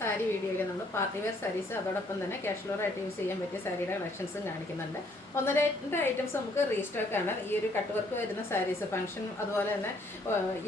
സാരി വീഡിയോയിൽ നമ്മൾ party wear saris അതോടൊപ്പം തന്നെ കാഷ്വൽ ആയിട്ട് യൂസ് ചെയ്യാൻ പറ്റിയ സാരിയുടെ കളക്ഷൻസും കാണിക്കുന്നുണ്ട്. ഒന്ന് രണ്ട് ഐറ്റംസ് നമുക്ക് റീസ്റ്റോക്ക് ആണ്. ഈ ഒരു കട്ട് വർക്ക് വരുന്ന സാരീസ് ഫംഗ്ഷൻ അതുപോലെ തന്നെ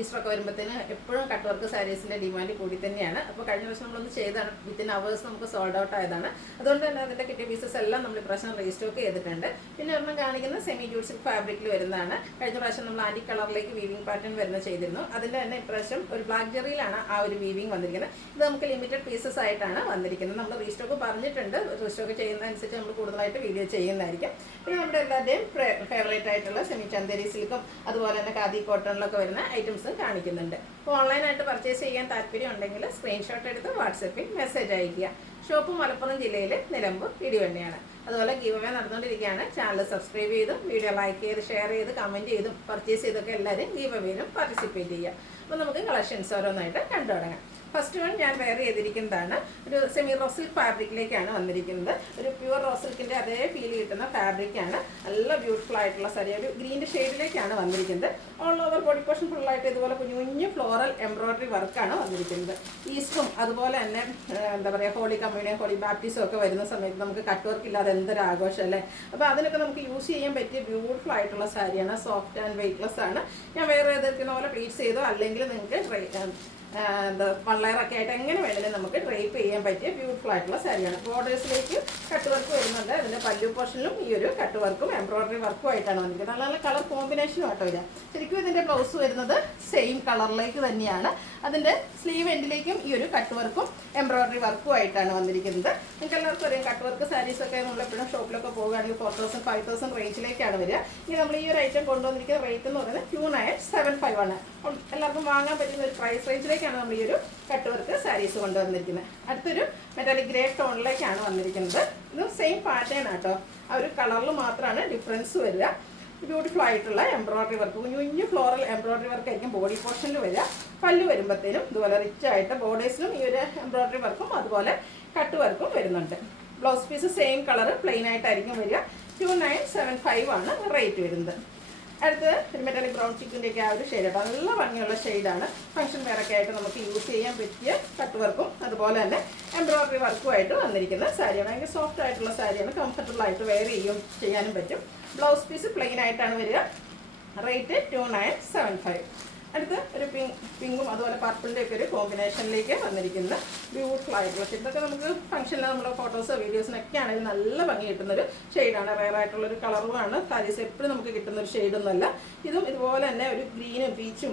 ഈസ്റ്ററൊക്കെ വരുമ്പോഴത്തേന് എപ്പോഴും കട്ട് വർക്ക് സാരീസിൻ്റെ ഡിമാൻഡ് കൂടി തന്നെയാണ്. അപ്പോൾ കഴിഞ്ഞ വർഷം നമ്മളൊന്ന് ചെയ്താണ്, വിത്തിൻ അവേഴ്സ് നമുക്ക് സോൾഡ് ഔട്ട് ആയതാണ്. അതുകൊണ്ട് തന്നെ അതിൻ്റെ കിട്ടിയ പീസസ് എല്ലാം നമ്മൾ ഇപ്രാവശ്യം റീസ്റ്റോക്ക് ചെയ്തിട്ടുണ്ട്. പിന്നെ ഒരെണ്ണം കാണിക്കുന്ന സെമി ജൂട്ട് സിൽക്ക് ഫാബ്രിക്കിൽ വരുന്നതാണ്. കഴിഞ്ഞ പ്രാവശ്യം നമ്മൾ ആൻറ്റി കളറിലേക്ക് വീവിംഗ് പാറ്റേൺ വരുന്ന ചെയ്തിരുന്നു. അതിൻ്റെ തന്നെ ഇപ്രാവശ്യം ഒരു ബ്ലാക്ക് ജെറിയിലാണ് ആ ഒരു വീവിംഗ് വന്നിരിക്കുന്നത്. ഇത് നമുക്ക് ലിമിറ്റഡ് പീസസ് ആയിട്ടാണ് വന്നിരിക്കുന്നത്. നമ്മൾ റീസ്റ്റോക്ക് പറഞ്ഞിട്ടുണ്ട്, റീസ്റ്റോക്ക് ചെയ്യുന്നതനുസരിച്ച് നമ്മൾ കൂടുതലായിട്ട് വീഡിയോ ചെയ്യുന്നതായിരിക്കും. പിന്നെ നമ്മുടെ എല്ലാവരുടെയും ഫേവറേറ്റ് ആയിട്ടുള്ള സെമി ചന്ദേരി സിൽക്കും അതുപോലെ തന്നെ ഖാദി കോട്ടണിലൊക്കെ വരുന്ന ഐറ്റംസും കാണിക്കുന്നുണ്ട്. അപ്പോൾ ഓൺലൈനായിട്ട് പർച്ചേസ് ചെയ്യാൻ താല്പര്യം ഉണ്ടെങ്കിൽ സ്ക്രീൻഷോട്ട് എടുത്ത് വാട്സപ്പിൽ മെസ്സേജ് അയയ്ക്കുക. ഷോപ്പ് മലപ്പുറം ജില്ലയിൽ നിലമ്പൂർ ഇടിവണ്ണയാണ്. അതുപോലെ ഗീവ് അവേ നടന്നുകൊണ്ടിരിക്കുകയാണ്. ചാനൽ സബ്സ്ക്രൈബ് ചെയ്തും വീഡിയോ ലൈക്ക് ചെയ്ത് ഷെയർ ചെയ്ത് കമൻറ്റ് ചെയ്തും പർച്ചേസ് ചെയ്തൊക്കെ എല്ലാവരും ഗീവ് അവേയിലും പാർട്ടിസിപ്പേറ്റ് ചെയ്യുക. അപ്പോൾ നമുക്ക് കളക്ഷൻസ് ഓരോന്നായിട്ട് കണ്ടു തുടങ്ങാം. ഫസ്റ്റ് വൺ ഞാൻ വെയർ ചെയ്തിരിക്കുന്നതാണ്. ഒരു സെമി റോ സിൽക്ക് ഫാബ്രിക്കിലേക്കാണ് വന്നിരിക്കുന്നത്. ഒരു പ്യുവർ റോ സിൽക്കിൻ്റെ അതേ ഫീൽ കിട്ടുന്ന ഫാബ്രിക്കാണ്. നല്ല ബ്യൂട്ടിഫുൾ ആയിട്ടുള്ള സാരി, ഒരു ഗ്രീൻ്റെ ഷെയ്ഡിലേക്കാണ് വന്നിരിക്കുന്നത്. ഓൾ ഓവർ ബോഡി പോർഷൻ ഫുള്ളായിട്ട് ഇതുപോലെ കുഞ്ഞു കുഞ്ഞു ഫ്ലോറൽ എംബ്രോയ്ഡറി വർക്കാണ് വന്നിരിക്കുന്നത്. ഈസ്റ്ററും അതുപോലെ തന്നെ എന്താ പറയുക ഹോളി കമ്മ്യൂണിയൻ ഹോളി ബാപ്റ്റിസും ഒക്കെ വരുന്ന സമയത്ത് നമുക്ക് കട്ട് വർക്ക് ഇല്ലാതെ എന്തൊരു ആഘോഷം അല്ലേ. അപ്പോൾ അതിനൊക്കെ നമുക്ക് യൂസ് ചെയ്യാൻ പറ്റിയ ബ്യൂട്ടിഫുൾ ആയിട്ടുള്ള സാരിയാണ്. സോഫ്റ്റ് ആൻഡ് വെയ്റ്റ്ലെസ് ആണ്. ഞാൻ വേറെ ചെയ്തിരിക്കുന്ന പോലെ പ്ലീറ്റ്സ് ചെയ്തോ അല്ലെങ്കിൽ നിങ്ങൾക്ക് എന്താ വള്ളയറൊക്കെ ആയിട്ട് എങ്ങനെ വേണമെങ്കിലും നമുക്ക് ഡ്രൈപ്പ് ചെയ്യാൻ പറ്റിയ ബ്യൂട്ടിഫുൾ ആയിട്ടുള്ള സാരിയാണ്. ബോർഡേഴ്സിലേക്ക് കട്ട് വർക്ക് വരുന്നുണ്ട്. അതിൻ്റെ പല്ലു പോർഷനിലും ഈ ഒരു കട്ട് വർക്കും എംബ്രോയ്ഡറി വർക്കും ആയിട്ടാണ് വന്നിരിക്കുന്നത്. നല്ല നല്ല കളർ കോമ്പിനേഷനും ആട്ടോ ഇത്. ശരിക്കും ഇതിൻ്റെ ബ്ലൗസ് വരുന്നത് സെയിം കളറിലേക്ക് തന്നെയാണ്. അതിൻ്റെ സ്ലീവ് എൻഡിലേക്കും ഈ ഒരു കട്ട് വർക്കും എംബ്രോയ്ഡറി വർക്കും ആയിട്ടാണ് വന്നിരിക്കുന്നത്. നിങ്ങൾക്ക് എല്ലാവർക്കും അറിയാം കട്ട് വർക്ക് സാരീസൊക്കെ നമ്മളെപ്പോഴും ഷോപ്പിലൊക്കെ പോകുകയാണെങ്കിൽ 4000 5000 റേഞ്ചിലേക്കാണ് വരിക. ഇനി നമ്മൾ ഈ ഒരു ഐറ്റം കൊണ്ടുവന്നിരിക്കുന്ന റേറ്റ് എന്ന് പറയുന്നത് 2975 ആണ്. എല്ലാവർക്കും വാങ്ങാൻ പറ്റുന്ന ഒരു പ്രൈസ് റേഞ്ചിലേക്കാണ് നമ്മൾ ഈ ഒരു കട്ട് വർക്ക് സാരീസ് കൊണ്ടുവന്നിരിക്കുന്നത്. അടുത്തൊരു മെറ്റാലിക് ഗ്രേ ടോണിലേക്കാണ് വന്നിരിക്കുന്നത്. ഇത് സെയിം പാറ്റേൺ ആട്ടോ, ആ ഒരു കളറിൽ മാത്രമാണ് ഡിഫറൻസ് വരിക. ബ്യൂട്ടിഫുൾ ആയിട്ടുള്ള എംബ്രോയ്ഡറി വർക്ക്, കുഞ്ഞു കുഞ്ഞു ഫ്ലോറൽ എംബ്രോയ്ഡറി വർക്ക് ആയിരിക്കും ബോഡി പോർഷനിൽ വരിക. പല്ല് വരുമ്പോഴത്തേനും ഇതുപോലെ റിച്ച് ആയിട്ട് ബോർഡേഴ്സിലും ഈ ഒരു എംബ്രോയ്ഡറി വർക്കും അതുപോലെ കട്ട് വർക്കും വരുന്നുണ്ട്. Blouse piece same colour plain ആയിട്ടായിരിക്കും വരിക. 2975 ആണ് റേറ്റ് വരുന്നത്. അടുത്ത് ഒരു മെറ്റാലിക് ബ്രൗൺ ചിക്കിൻ്റെയൊക്കെ ആ ഒരു ഷെയ്ഡാണ്. നല്ല ഭംഗിയുള്ള ഷെയ്ഡാണ്. ഫംഗ്ഷൻ വെയറൊക്കെ ആയിട്ട് നമുക്ക് യൂസ് ചെയ്യാൻ പറ്റിയ കട്ട് വർക്കും അതുപോലെ തന്നെ എംബ്രോയ്ഡറി വർക്കുമായിട്ട് വന്നിരിക്കുന്ന സാരിയാണ്. ഭയങ്കര സോഫ്റ്റ് ആയിട്ടുള്ള സാരിയാണ്. കംഫർട്ടബിൾ ആയിട്ട് വെയർ ചെയ്യാനും പറ്റും. ബ്ലൗസ് പീസ് പ്ലെയിൻ ആയിട്ടാണ് വരിക. റേറ്റ് 2975. അടുത്ത് ഒരു പിങ്കും അതുപോലെ പർപ്പിളിൻ്റെ ഒക്കെ ഒരു കോമ്പിനേഷനിലേക്ക് വന്നിരിക്കുന്ന ബ്യൂട്ടിഫുൾ ആയിട്ടുള്ള ഷെയ്ഡ്. ഇതൊക്കെ നമുക്ക് ഫംഗ്ഷനിൽ നമ്മുടെ ഫോട്ടോസോ വീഡിയോസിനൊക്കെ ആണെങ്കിൽ നല്ല ഭംഗി കിട്ടുന്നൊരു ഷെയ്ഡാണ്. റെയർ ആയിട്ടുള്ളൊരു കളറുമാണ്. സാരീസ് എപ്പോഴും നമുക്ക് കിട്ടുന്നൊരു ഷെയ്ഡൊന്നുമല്ല. ഇതും ഇതുപോലെ തന്നെ ഒരു ഗ്രീനും പീച്ചും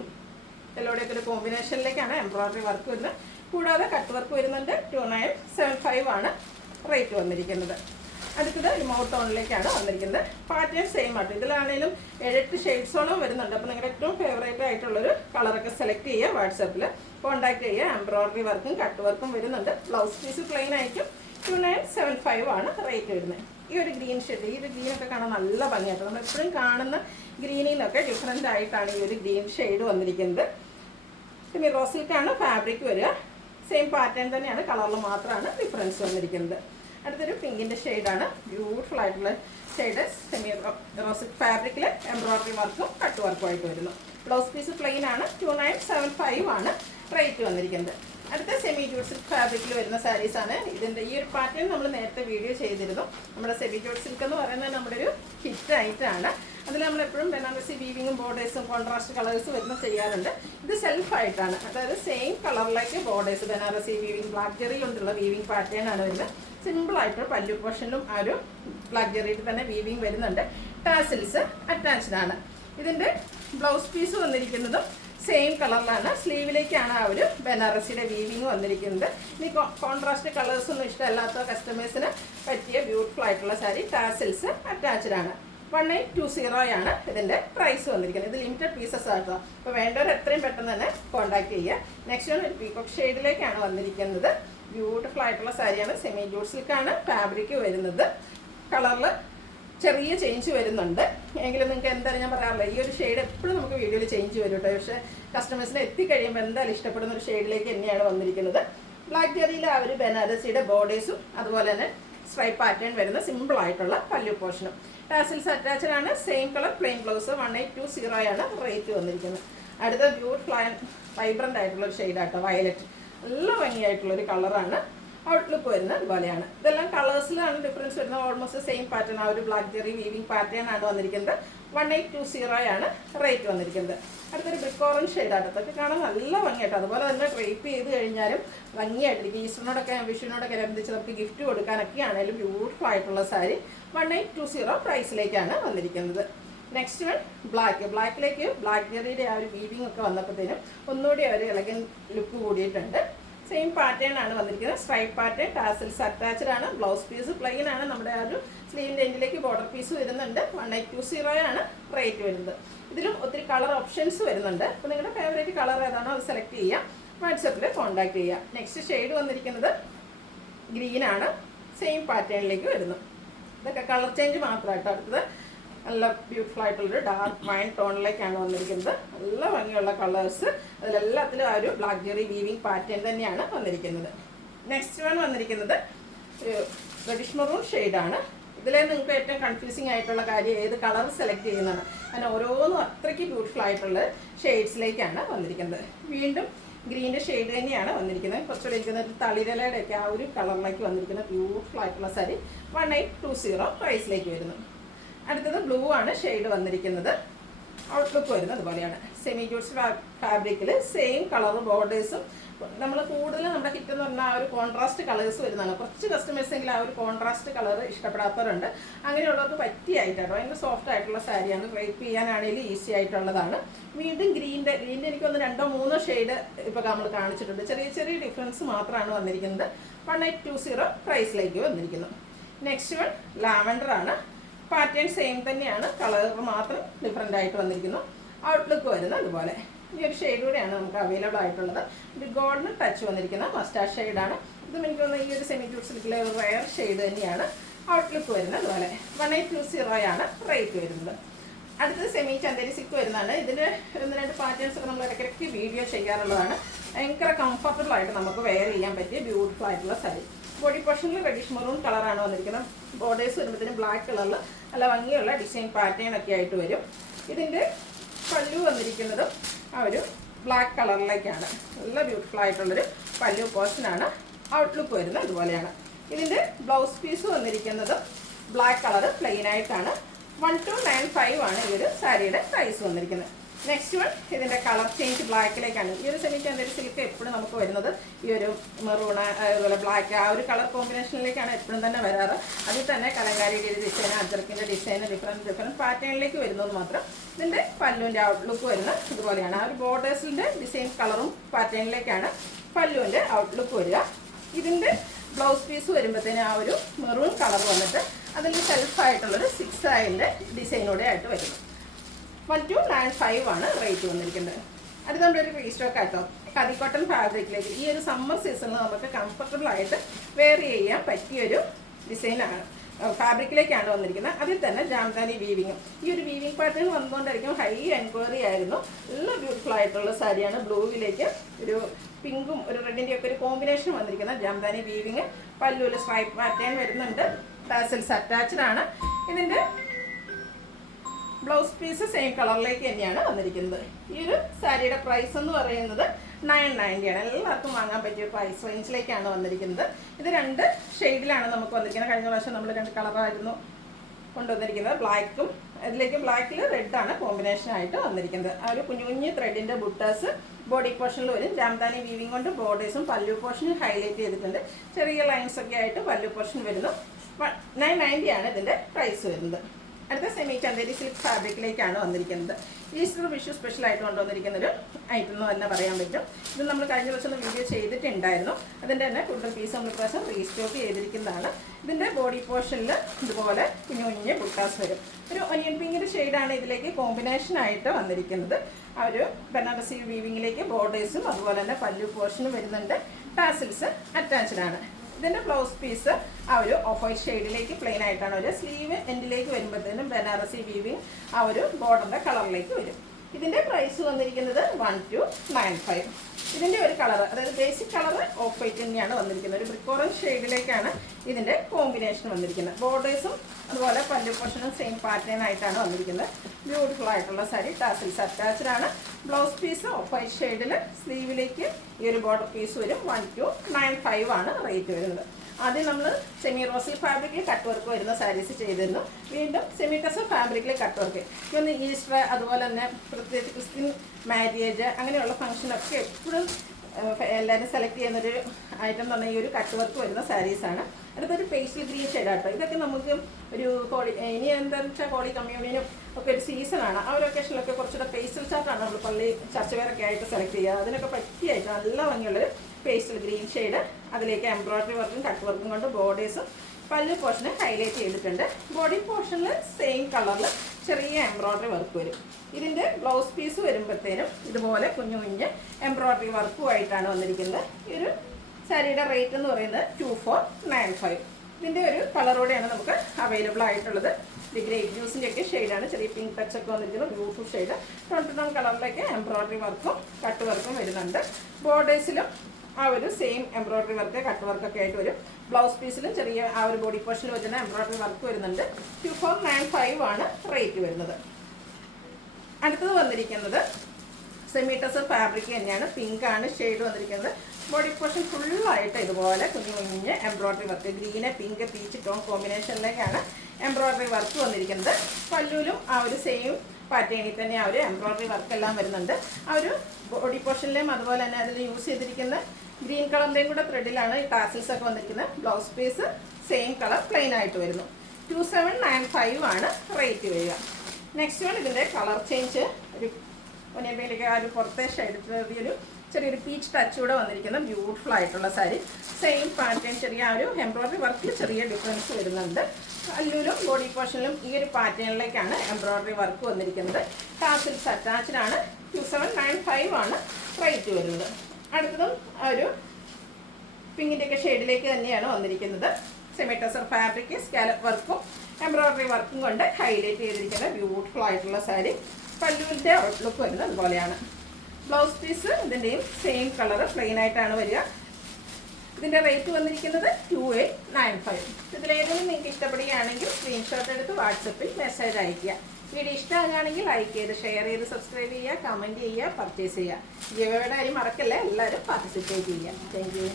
എല്ലോടെയൊക്കെ ഒരു കോമ്പിനേഷനിലേക്കാണ് എംബ്രോയ്ഡറി വർക്ക് വരുന്നത്. കൂടാതെ കട്ട് വർക്ക് വരുന്നുണ്ട്. 2975 ആണ് റേറ്റ് വന്നിരിക്കുന്നത്. അടുത്തത് റിമോട്ട് ടോണിലേക്കാണ് വന്നിരിക്കുന്നത്. പാറ്റേൺ സെയിം ആയിട്ട് ഇതിലാണെങ്കിലും 8 ഷെയ്ഡ്സോളം വരുന്നുണ്ട്. അപ്പോൾ നിങ്ങളുടെ ഏറ്റവും ഫേവറേറ്റ് ആയിട്ടുള്ളൊരു കളറൊക്കെ സെലക്ട് ചെയ്യുക. വാട്സാപ്പിൽ കോൺടാക്ട് ചെയ്യുക. എംബ്രോയ്ഡറി വർക്കും കട്ട് വർക്കും വരുന്നുണ്ട്. ബ്ലൗസ് പീസ് പ്ലെയിൻ ആയിരിക്കും. 2975 ആണ് റേറ്റ് വരുന്നത്. ഈ ഒരു ഗ്രീൻ ഷെയ്ഡ്, ഈ ഒരു ഗ്രീനൊക്കെ കാണാൻ നല്ല ഭംഗിയായിട്ട് നമ്മൾ എപ്പോഴും കാണുന്ന ഗ്രീനിൽ നിന്നൊക്കെ ഡിഫറെൻ്റ് ആയിട്ടാണ് ഈ ഒരു ഗ്രീൻ ഷെയ്ഡ് വന്നിരിക്കുന്നത്. പിന്നെ റോ സിൽക്കാണ് ഫാബ്രിക് വരിക. സെയിം പാറ്റേൺ തന്നെയാണ്, കളറിൽ മാത്രമാണ് ഡിഫറൻസ് വന്നിരിക്കുന്നത്. അടുത്തൊരു പിങ്കിൻ്റെ ഷെയ്ഡാണ്. ബ്യൂട്ടിഫുൾ ആയിട്ടുള്ള ഷെയ്ഡ്. സെമി റോസിക് ഫാബ്രിക്കിൽ എംബ്രോയ്ഡറി വർക്കും കട്ട് വർക്കും ആയിട്ട് വരുന്നു. ബ്ലൗസ് പീസ് പ്ലെയിൻ ആണ്. 2975 ആണ് റേറ്റ് വന്നിരിക്കുന്നത്. അടുത്ത സെമി ജൂട്ട് സിൽക്ക് ഫാബ്രിക്കിൽ വരുന്ന സാരീസാണ്. ഇതിൻ്റെ ഈ ഒരു പാറ്റേൺ നമ്മൾ നേരത്തെ വീഡിയോ ചെയ്തിരുന്നു. നമ്മുടെ സെമി ജൂട്ട് സിൽക്ക് എന്ന് പറയുന്നത് നമ്മുടെ ഒരു ഹിറ്റ് ആയിട്ടാണ്. അതിൽ നമ്മളെപ്പോഴും ബനാറസി വീവിങ്ങും ബോർഡേഴ്സും കോൺട്രാസ്റ്റ് കളേഴ്സ് വരുന്ന ചെയ്യാറുണ്ട്. ഇത് സെൽഫായിട്ടാണ്, അതായത് സെയിം കളറിലേക്ക് borders Banarasi weaving black zari കൊണ്ടുള്ള വീവിങ് പാറ്റേൺ ആണ് വരുന്നത്. സിമ്പിളായിട്ട് പല്ലു പോർഷനിലും ആ ഒരു ബ്ലാക്ക് ജെറിയിൽ തന്നെ വീവിങ് വരുന്നുണ്ട്. ടാസിൽസ് അറ്റാച്ച്ഡ് ആണ്. ഇതിൻ്റെ ബ്ലൗസ് പീസ് വന്നിരിക്കുന്നതും സെയിം കളറിലാണ്. സ്ലീവിലേക്കാണ് ആ ഒരു ബനാറസിയുടെ വീവിങ് വന്നിരിക്കുന്നത്. ഇനി കോൺട്രാസ്റ്റ് കളേഴ്സൊന്നും ഇഷ്ടമല്ലാത്ത കസ്റ്റമേഴ്സിന് പറ്റിയ ബ്യൂട്ടിഫുൾ ആയിട്ടുള്ള സാരി. ടാസിൽസ് അറ്റാച്ച്ഡ് ആണ്. 1820 ആണ് ഇതിൻ്റെ പ്രൈസ് വന്നിരിക്കുന്നത്. ഇത് ലിമിറ്റഡ് പീസസ് ആട്ടോ. അപ്പോൾ വേണ്ടവർ എത്രയും പെട്ടെന്ന് തന്നെ കോൺടാക്ട് ചെയ്യുക. നെക്സ്റ്റ് ഒരു പീകോക്ക് ഷെയ്ഡിലേക്കാണ് വന്നിരിക്കുന്നത്. ബ്യൂട്ടിഫുൾ ആയിട്ടുള്ള സാരിയാണ്. സെമി ജൂട്ട് സിൽക്കാണ് ഫാബ്രിക് വരുന്നത്. കളറിൽ ചെറിയ ചേഞ്ച് വരുന്നുണ്ട് എങ്കിലും നിങ്ങൾക്ക് എന്തായാലും ഞാൻ പറയാറില്ല, ഈ ഒരു ഷെയ്ഡ് എപ്പോഴും നമുക്ക് വീഡിയോയിൽ ചേഞ്ച് വരും കേട്ടോ. പക്ഷേ കസ്റ്റമേഴ്സിന് എത്തിക്കഴിയുമ്പോൾ എന്തായാലും ഇഷ്ടപ്പെടുന്ന ഒരു ഷെയ്ഡിലേക്ക് തന്നെയാണ് വന്നിരിക്കുന്നത്. ബ്ലാക്ക് ജെറിയിൽ ആ ഒരു ബനാറസിയുടെ ബോർഡേഴ്സും അതുപോലെ തന്നെ സ്ട്രൈപ്പ് പാറ്റേൺ വരുന്ന സിമ്പിൾ ആയിട്ടുള്ള പല്ലു പോർഷനും. ടാസിൽസ് അറ്റാച്ച്ഡ് ആണ്. Same colour plain blouse. 1820 ആണ് റേറ്റ് വന്നിരിക്കുന്നത്. അടുത്ത ബ്യൂട്ടിഫുൾ ആൻഡ് വൈബ്രൻ്റ് ആയിട്ടുള്ള ഒരു ഷെയ്ഡാട്ടോ, വയലറ്റ്. നല്ല ഭംഗിയായിട്ടുള്ളൊരു കളറാണ്. ഔട്ട്ലുക്ക് വരുന്നത് ഇതുപോലെയാണ്. ഇതെല്ലാം കളേഴ്സിലാണ് ഡിഫറൻസ് വരുന്നത്. ഓൾമോസ്റ്റ് സെയിം പാറ്റേൺ, ആ ഒരു ബ്ലാക്ക് ജെറി വീവിംഗ് പാറ്റേൺ ആണ് വന്നിരിക്കുന്നത്. 1820 ആണ് റേറ്റ് വന്നിരിക്കുന്നത്. അടുത്തൊരു ബ്രിക്ക് ഓറഞ്ച് ഷെയ്ഡാണ്. അതൊക്കെ കാണാൻ നല്ല ഭംഗിയായിട്ട്, അതുപോലെ തന്നെ ഡ്രേപ്പ് ചെയ്ത് കഴിഞ്ഞാലും ഭംഗിയായിട്ടിരിക്കും. ഈസ്റ്ററിനോടൊക്കെ വിഷുവിനോടൊക്കെ അനുബന്ധിച്ച് നമുക്ക് ഗിഫ്റ്റ് കൊടുക്കാനൊക്കെ ആണെങ്കിലും ബ്യൂട്ടിഫുൾ ആയിട്ടുള്ള സാരി 1820 പ്രൈസിലേക്കാണ് വന്നിരിക്കുന്നത്. നെക്സ്റ്റ് വൺ ബ്ലാക്കിലേക്ക് ബ്ലാക്ക് ജെറിയുടെ ആ ഒരു വീവിംഗ് ഒക്കെ വന്നപ്പോഴത്തേനും ഒന്നുകൂടി ഒരു എലഗൻ ലുക്ക് കൂടിയിട്ടുണ്ട്. സെയിം പാറ്റേൺ ആണ് വന്നിരിക്കുന്നത്. സ്ട്രൈപ്പ് പാറ്റേൺ, ടാസൽസ് അറ്റാച്ച്ഡ് ആണ്. ബ്ലൗസ് പീസ് പ്ലെയിൻ ആണ്. നമ്മുടെ ആ ഒരു സ്ലീവിൻ്റെ എൻഡിലേക്ക് ബോർഡർ പീസ് വരുന്നുണ്ട്. 1820 ആണ് റേറ്റ് വരുന്നത്. ഇതിലും ഒത്തിരി കളർ ഓപ്ഷൻസ് വരുന്നുണ്ട്. അപ്പോൾ നിങ്ങളുടെ ഫേവറേറ്റ് കളർ ഏതാണോ അത് സെലക്ട് ചെയ്യുക, വാട്സപ്പിൽ കോൺടാക്ട് ചെയ്യുക. നെക്സ്റ്റ് ഷെയ്ഡ് വന്നിരിക്കുന്നത് ഗ്രീനാണ്. സെയിം പാറ്റേണിലേക്ക് വരുന്നു. ഇതൊക്കെ കളർ ചേഞ്ച് മാത്രമായിട്ട്. അടുത്തത് നല്ല ബ്യൂട്ടിഫുൾ ആയിട്ടുള്ളൊരു ഡാർക്ക് വൈൻ ടോണിലേക്കാണ് വന്നിരിക്കുന്നത്. നല്ല ഭംഗിയുള്ള കളേഴ്സ്, അതിലെല്ലാത്തിലും ആ ഒരു ബ്ലാക്ക് ജെറി വീവിംഗ് പാറ്റേൺ തന്നെയാണ് വന്നിരിക്കുന്നത്. നെക്സ്റ്റ് വൺ വന്നിരിക്കുന്നത് റെഡിഷ് മെറൂൺ ഷെയ്ഡാണ്. ഇതിലെ നിങ്ങൾക്ക് ഏറ്റവും കൺഫ്യൂസിങ് ആയിട്ടുള്ള കാര്യം ഏത് കളർ സെലക്ട് ചെയ്യുന്നതാണ്. അങ്ങനെ ഓരോന്നും അത്രയ്ക്ക് ബ്യൂട്ടിഫുൾ ആയിട്ടുള്ള ഷെയ്ഡ്സിലേക്കാണ് വന്നിരിക്കുന്നത്. വീണ്ടും ഗ്രീൻ്റെ ഷെയ്ഡ് തന്നെയാണ് വന്നിരിക്കുന്നത്. കുറച്ചുകൂടെ ഇരിക്കുന്ന ഒരു തളിരലയുടെ ഒക്കെ ആ ഒരു കളറിലേക്ക് വന്നിരിക്കുന്ന ബ്യൂട്ടിഫുൾ ആയിട്ടുള്ള സാരി 1820 പ്രൈസിലേക്ക് വരുന്നു. അടുത്തത് ബ്ലൂ ആണ് ഷെയ്ഡ് വന്നിരിക്കുന്നത്. ഔട്ട്ലുക്ക് വരുന്നത് അതുപോലെയാണ്. സെമി ജൂട്ട്സ് ഫാബ്രിക്കിൽ സെയിം കളർ ബോർഡേഴ്സും. നമ്മൾ കൂടുതലും നമ്മുടെ കിറ്റ് എന്ന് പറഞ്ഞാൽ ആ ഒരു കോൺട്രാസ്റ്റ് കളേഴ്സ് വരുന്നതാണ്. കുറച്ച് കസ്റ്റമേഴ്സെങ്കിലും ആ ഒരു കോൺട്രാസ്റ്റ് കളർ ഇഷ്ടപ്പെടാത്തവരുണ്ട്. അങ്ങനെയുള്ളവർക്ക് പറ്റിയായിട്ടാണ്. ഭയങ്കര സോഫ്റ്റ് ആയിട്ടുള്ള സാരിയാണ്. ഡ്രൈപ്പ് ചെയ്യാനാണെങ്കിലും ഈസി ആയിട്ടുള്ളതാണ്. വീണ്ടും ഗ്രീൻ്റെ എനിക്കൊന്ന് 2-3 ഷെയ്ഡ് ഇപ്പോൾ നമ്മൾ കാണിച്ചിട്ടുണ്ട്. ചെറിയ ചെറിയ ഡിഫറൻസ് മാത്രമാണ് വന്നിരിക്കുന്നത്. 1820 പ്രൈസിലേക്ക് വന്നിരിക്കുന്നു. നെക്സ്റ്റ് വൺ ലാവൻഡർ ആണ്. പാറ്റേൺ സെയിം തന്നെയാണ്, കളർ മാത്രം ഡിഫറെൻ്റ് ആയിട്ട് വന്നിരിക്കുന്നു. ഔട്ട്ലുക്ക് വരുന്നത് അതുപോലെ. ഈ ഒരു ഷെയ്ഡ് കൂടെയാണ് നമുക്ക് അവൈലബിൾ ആയിട്ടുള്ളത്. ഒരു ഗോൾഡൻ ടച്ച് വന്നിരിക്കുന്ന മസ്റ്റാർഡ് ഷെയ്ഡാണ്. ഇതും എനിക്ക് തോന്നുന്നു ഈ ഒരു സെമി ജൂട്ട് സിൽക്കിലെ ഒരു റയർ ഷെയ്ഡ് തന്നെയാണ്. ഔട്ട്ലുക്ക് വരുന്നത് അതുപോലെ. 1820 ആണ് റേറ്റ് വരുന്നത്. അടുത്തത് സെമി ചന്ദേരി സിൽക്ക് വരുന്നതാണ്. ഇതിൽ 1-2 പാറ്റേൺസ് ഒക്കെ നമ്മൾ ഇടയ്ക്കിടയ്ക്ക് വീഡിയോ ചെയ്യാറുള്ളതാണ്. ഭയങ്കര കംഫർട്ടബിൾ ആയിട്ട് നമുക്ക് വെയർ ചെയ്യാൻ പറ്റിയ ബ്യൂട്ടിഫുൾ ആയിട്ടുള്ള സാരി. ബോഡി പോർഷനിൽ റെഡിഷ് മെറൂൺ കളറാണ് വന്നിരിക്കുന്നത്. ബോർഡേഴ്സ് വരുമ്പോഴത്തേനും ബ്ലാക്ക് കളറിൽ നല്ല ഭംഗിയുള്ള ഡിസൈൻ പാറ്റേൺ ഒക്കെ ആയിട്ട് വരും. ഇതിൻ്റെ പല്ലു വന്നിരിക്കുന്നതും ആ ഒരു ബ്ലാക്ക് കളറിലേക്കാണ്. നല്ല ബ്യൂട്ടിഫുൾ ആയിട്ടുള്ളൊരു പല്ലു പോർഷനാണ്. ഔട്ട്ലുക്ക് വരുന്നത് അതുപോലെയാണ്. ഇതിൻ്റെ ബ്ലൗസ് പീസ് വന്നിരിക്കുന്നതും ബ്ലാക്ക് കളർ പ്ലെയിൻ ആയിട്ടാണ്. 1295 ആണ് ഈ ഒരു സാരിയുടെ പ്രൈസ് വന്നിരിക്കുന്നത്. നെക്സ്റ്റ് വൺ ഇതിൻ്റെ കളർ ചേഞ്ച് ബ്ലാക്കിലേക്കാണ്. ഈ ഒരു സെമി ചന്ദേരി സിൽക്ക് എപ്പോഴും നമുക്ക് വരുന്നത് ഈ ഒരു മെറൂൺ അതുപോലെ ബ്ലാക്ക് ആ ഒരു കളർ കോമ്പിനേഷനിലേക്കാണ് എപ്പോഴും തന്നെ വരാറ്. അതിൽ തന്നെ കലങ്കാരിയുടെ ഡിസൈൻ, അജർക്കിൻ്റെ ഡിസൈൻ ഡിഫറെൻറ്റ് പാറ്റേണിലേക്ക് വരുന്നത് മാത്രം. ഇതിൻ്റെ പല്ലുവിൻ്റെ ഔട്ട്ലുക്ക് വരുന്നത് ഇതുപോലെയാണ്. ആ ഒരു ബോർഡേഴ്സിൻ്റെ ഡിസൈൻ കളറും പാറ്റേണിലേക്കാണ് പല്ലുവിൻ്റെ ഔട്ട്ലുക്ക് വരിക. ഇതിൻ്റെ ബ്ലൗസ് പീസ് വരുമ്പോഴത്തേന് ആ ഒരു മെറൂൺ കളർ വന്നിട്ട് അതിൽ സെൽഫായിട്ടുള്ളൊരു 6 ആയിൻ്റെ ഡിസൈനോടെ ആയിട്ട് വരുന്നു. 1295 ആണ് റേറ്റ് വന്നിരിക്കുന്നത്. അത് നമ്മുടെ ഒരു റീസ്റ്റോക്ക് ആയിട്ടോ. കതി കോട്ടൺ ഫാബ്രിക്കിലേക്ക് ഈ ഒരു സമ്മർ സീസണിൽ നമുക്ക് കംഫർട്ടബിൾ ആയിട്ട് വെയർ ചെയ്യാൻ പറ്റിയൊരു ഡിസൈനാണ്, ഫാബ്രിക്കിലേക്കാണ് വന്നിരിക്കുന്നത്. അതിൽ തന്നെ ജാംദാനി വീവിങ്ങും. ഈ ഒരു വീവിങ് പാറ്റേൺ വന്നുകൊണ്ടായിരിക്കും ഹൈ എൻക്വയറി ആയിരുന്നു. നല്ല ബ്യൂട്ടിഫുൾ ആയിട്ടുള്ള സാരിയാണ്. ബ്ലൂവിലേക്ക് ഒരു പിങ്കും ഒരു റെഡിൻ്റെ ഒക്കെ ഒരു കോമ്പിനേഷൻ വന്നിരിക്കുന്ന ജാംദാനി വീവിങ്. പല്ലുവിൽ സ്ട്രൈപ്പ് പാറ്റേൺ വരുന്നുണ്ട്. ടാസൽസ് അറ്റാച്ച്ഡ് ആണ്. ഇതിൻ്റെ ബ്ലൗസ് പീസ് സെയിം കളറിലേക്ക് തന്നെയാണ് വന്നിരിക്കുന്നത്. ഈ ഒരു സാരിയുടെ പ്രൈസ് എന്ന് പറയുന്നത് 990 ആണ്. എല്ലാവർക്കും വാങ്ങാൻ പറ്റിയ പ്രൈസ് റേഞ്ചിലേക്കാണ് വന്നിരിക്കുന്നത്. ഇത് 2 ഷെയ്ഡിലാണ് നമുക്ക് വന്നിരിക്കുന്നത്. കഴിഞ്ഞ പ്രാവശ്യം നമ്മൾ 2 കളറായിരുന്നു കൊണ്ടുവന്നിരിക്കുന്നത്. ബ്ലാക്കും അതിലേക്ക് ബ്ലാക്കിൽ റെഡാണ് കോമ്പിനേഷനായിട്ട് വന്നിരിക്കുന്നത്. ആ ഒരു കുഞ്ഞു കുഞ്ഞു ത്രെഡിൻ്റെ ബുട്ടാസ് ബോഡി പോർഷനിൽ വരും. ജാംദാനി വീവിങ് കൊണ്ട് ബോർഡേഴ്സും പല്ലു പോർഷനും ഹൈലൈറ്റ് ചെയ്തിട്ടുണ്ട്. ചെറിയ ലൈൻസൊക്കെ ആയിട്ട് പല്ലു പോർഷൻ വരുന്നു. 990 ആണ് ഇതിൻ്റെ പ്രൈസ് വരുന്നത്. അടുത്ത സെമി ചന്ദേരി സിൽക്ക് ഫാബ്രിക്കിലേക്കാണ് വന്നിരിക്കുന്നത്. ഈസ്റ്റർ വിഷു സ്പെഷ്യലായിട്ട് കൊണ്ടുവന്നിരിക്കുന്നൊരു ഐറ്റം എന്ന് തന്നെ പറയാൻ പറ്റും. ഇത് നമ്മൾ കഴിഞ്ഞ ദിവസം വീഡിയോ ചെയ്തിട്ടുണ്ടായിരുന്നു. അതിൻ്റെ തന്നെ കൂടുതൽ പീസ് നമ്മൾ പ്രാവശ്യം റീസ്റ്റോക്ക് ചെയ്തിരിക്കുന്നതാണ്. ഇതിൻ്റെ ബോഡി പോർഷനിൽ ഇതുപോലെ കുഞ്ഞു കുഞ്ഞ് ബുട്ടാസ് വരും. ഒരു ഒനിയൻ പിങ്കിൻ്റെ ഷെയ്ഡാണ് ഇതിലേക്ക് കോമ്പിനേഷനായിട്ട് വന്നിരിക്കുന്നത്. ആ ഒരു ബനാറസി വീവിങ്ങിലേക്ക് ബോർഡേഴ്സും അതുപോലെ തന്നെ പല്ലു പോർഷനും വരുന്നുണ്ട്. ടാസിൽസ് അറ്റാച്ച്ഡ് ആണ്. ഇതിൻ്റെ ബ്ലൗസ് പീസ് ആ ഒരു ഓഫ് വൈറ്റ് ഷെയ്ഡിലേക്ക് പ്ലെയിൻ ആയിട്ടാണ് ഒരു സ്ലീവ് എൻഡിലേക്ക് വരുമ്പോഴത്തേനും ബനാറസി വീവിങ് ആ ഒരു ബോർഡറിൻ്റെ കളറിലേക്ക് വരും. ഇതിൻ്റെ പ്രൈസ് വന്നിരിക്കുന്നത് 1295. ഇതിൻ്റെ ഒരു കളർ, അതായത് ബേസിക് കളർ ഓഫ് വൈറ്റ് തന്നെയാണ് വന്നിരിക്കുന്നത്. ഒരു ബ്രിക്ക് ഓറഞ്ച് ഷെയ്ഡിലേക്കാണ് ഇതിൻ്റെ കോമ്പിനേഷൻ വന്നിരിക്കുന്നത്. ബോർഡേഴ്സും അതുപോലെ പല്ലു പോർഷനും സെയിം പാറ്റേൺ ആയിട്ടാണ് വന്നിരിക്കുന്നത്. ബ്യൂട്ടിഫുൾ ആയിട്ടുള്ള സാരി, ടാസിൽസ് അറ്റാച്ച്ഡ് ആണ്. ബ്ലൗസ് പീസ് ഓഫ് വൈറ്റ് ഷെയ്ഡിൽ, സ്ലീവിലേക്ക് ഈ ഒരു ബോർഡർ പീസ് വരും. 1295 ആണ് റേറ്റ് വരുന്നത്. ആദ്യം നമ്മൾ സെമി റോസിൽ ഫാബ്രിക്കിൽ കട്ട് വർക്ക് വരുന്ന സാരീസ് ചെയ്തിരുന്നു. വീണ്ടും സെമി ടസർ ഫാബ്രിക്കിൽ കട്ട് വർക്ക്. ഇതൊന്ന് ഈസ്റ്റർ, അതുപോലെ തന്നെ പ്രത്യേകിച്ച് ക്രിസ്ത്യൻ മാരേജ് അങ്ങനെയുള്ള ഫംഗ്ഷനൊക്കെ എപ്പോഴും എല്ലാവരും സെലക്ട് ചെയ്യുന്നൊരു ഐറ്റം എന്ന് പറഞ്ഞാൽ ഈ ഒരു കട്ട് വർക്ക് വരുന്ന സാരീസാണ്. അടുത്തൊരു പേസ്റ്റൽ ഗ്രീൻ ഷെയ്ഡാട്ടോ. ഇതൊക്കെ നമുക്ക് ഒരു ഹോളി, ഇനി എന്താണെന്ന് വെച്ചാൽ ഹോളി കമ്മ്യൂണിനും ഒക്കെ ഒരു സീസണാണ്. ആ ഒരു ഒക്കേഷനിലൊക്കെ കുറച്ചുകൂടെ പേസ്റ്റൽ ചാർട്ടാണ് നമ്മൾ പള്ളി ചർച്ച വെയറൊക്കെ ആയിട്ട് സെലക്ട് ചെയ്യുക. അതിനൊക്കെ പറ്റിയായിട്ട് നല്ല ഭംഗിയുള്ളൊരു പേസ്റ്റൽ ഗ്രീൻ ഷെയ്ഡ്. അതിലേക്ക് എംബ്രോയ്ഡറി വർക്കും കട്ട് വർക്കും കൊണ്ട് ബോർഡേഴ്സും പല്ലു പോർഷന് ഹൈലൈറ്റ് ചെയ്തിട്ടുണ്ട്. ബോഡി പോർഷനിൽ സെയിം കളറിൽ ചെറിയ എംബ്രോയ്ഡറി വർക്ക് വരും. ഇതിൻ്റെ ബ്ലൗസ് പീസ് വരുമ്പോഴത്തേനും ഇതുപോലെ കുഞ്ഞു കുഞ്ഞ് എംബ്രോയ്ഡറി വർക്കുമായിട്ടാണ് വന്നിരിക്കുന്നത്. ഈ ഒരു സാരിയുടെ റേറ്റ് എന്ന് പറയുന്നത് 2495. ഇതിൻ്റെ ഒരു കളറോടെയാണ് നമുക്ക് അവൈലബിൾ ആയിട്ടുള്ളത്. ഇത് ഗ്രേപ്പ് ജ്യൂസിൻ്റെ ഒക്കെ ഷെയ്ഡാണ്. ചെറിയ പിങ്ക് ടച്ചൊക്കെ വന്നിരിക്കുന്നത് ബ്യൂട്ടിഫുൾ ഷെയ്ഡ്. ടോൺ കളറിലേക്ക് എംബ്രോയ്ഡറി വർക്കും കട്ട് വർക്കും വരുന്നുണ്ട്. ബോർഡേഴ്സിലും ആ ഒരു സെയിം എംബ്രോയ്ഡറി വർക്ക് കട്ട് വർക്കൊക്കെ ആയിട്ട് വരും. ബ്ലൗസ് പീസിലും ചെറിയ ആ ഒരു ബോഡി പോർഷനിൽ വരുന്ന എംബ്രോയ്ഡറി വർക്ക് വരുന്നുണ്ട്. 2495 ആണ് റേറ്റ് വരുന്നത്. അടുത്തത് വന്നിരിക്കുന്നത് സെമി ടസർ ഫാബ്രിക് തന്നെയാണ്. പിങ്ക് ആണ് ഷെയ്ഡ് വന്നിരിക്കുന്നത്. ബോഡി പോർഷൻ ഫുള്ളായിട്ട് ഇതുപോലെ കുഞ്ഞു കുഞ്ഞ് embroidery work, green pink peach tone കോമ്പിനേഷനിലേക്കാണ് എംബ്രോയ്ഡറി വർക്ക് വന്നിരിക്കുന്നത്. പല്ലുവിലും ആ ഒരു സെയിം പാറ്റേണിൽ തന്നെ ആ ഒരു എംബ്രോയ്ഡറി വർക്ക് എല്ലാം വരുന്നുണ്ട്. ആ ഒരു ബോഡി പോർഷനിലെയും അതുപോലെ തന്നെ അതിൽ യൂസ് ചെയ്തിരിക്കുന്ന ഗ്രീൻ കളറിൻ്റെയും കൂടെ ത്രെഡിലാണ് ഈ ടാസിൽസ് ഒക്കെ വന്നിരിക്കുന്നത്. Blouse piece same colour plain ആയിട്ട് വരുന്നു. 2795 ആണ് റേറ്റ് വരിക. നെക്സ്റ്റ് വൺ ഇതിൻ്റെ കളർ ചേഞ്ച്, ഒരു ഒന്നേബയിലേക്ക് ആ ഒരു പുറത്തെ ഷെയ്ഡ് ചെറിയൊരു പീച്ച് ടച്ച് കൂടെ വന്നിരിക്കുന്ന ബ്യൂട്ടിഫുൾ ആയിട്ടുള്ള സാരി. സെയിം പാറ്റേൺ, ചെറിയ ആ ഒരു എംബ്രോയ്ഡറി വർക്കിൽ ചെറിയ ഡിഫറൻസ് വരുന്നുണ്ട്. അല്ലൂരും ബോഡി പോർഷനിലും ഈ ഒരു പാറ്റേണിലേക്കാണ് എംബ്രോയ്ഡറി വർക്ക് വന്നിരിക്കുന്നത്. ടാസിൽസ് അറ്റാച്ച്ഡ് ആണ്. 2795 ആണ് റേറ്റ് വരുന്നത്. അടുത്തതും ഒരു പിങ്കിൻ്റെയൊക്കെ ഷെയ്ഡിലേക്ക് തന്നെയാണ് വന്നിരിക്കുന്നത്. സെമി ടസർ ഫാബ്രിക് സ്കാലപ്പ് വർക്കും എംബ്രോയ്ഡറി വർക്കും കൊണ്ട് ഹൈലൈറ്റ് ചെയ്തിരിക്കുന്ന ബ്യൂട്ടിഫുൾ ആയിട്ടുള്ള സാരി. പല്ലുവിൻ്റെ ഔട്ട്ലുക്ക് വരുന്നത് അതുപോലെയാണ്. ബ്ലൗസ് പീസ് ഇതിൻ്റെയും സെയിം കളർ പ്ലെയിൻ ആയിട്ടാണ് വരിക. ഇതിൻ്റെ റേറ്റ് വന്നിരിക്കുന്നത് 2895. ഇതിലേതെങ്കിലും നിങ്ങൾക്ക് ഇഷ്ടപ്പെടുകയാണെങ്കിൽ സ്ക്രീൻഷോട്ട് എടുത്ത് വാട്സപ്പിൽ മെസ്സേജ് അയയ്ക്കുക. വീഡിയോ ഇഷ്ടമാകുകയാണെങ്കിൽ ലൈക്ക് ചെയ്ത് ഷെയർ ചെയ്ത് സബ്സ്ക്രൈബ് ചെയ്യുക, കമൻറ്റ് ചെയ്യുക, പർച്ചേസ് ചെയ്യുക. ഗിവ് അവേയുടെ കാര്യം മറക്കല്ലേ, എല്ലാവരും പാർട്ടിസിപ്പേറ്റ് ചെയ്യുക. Thank you.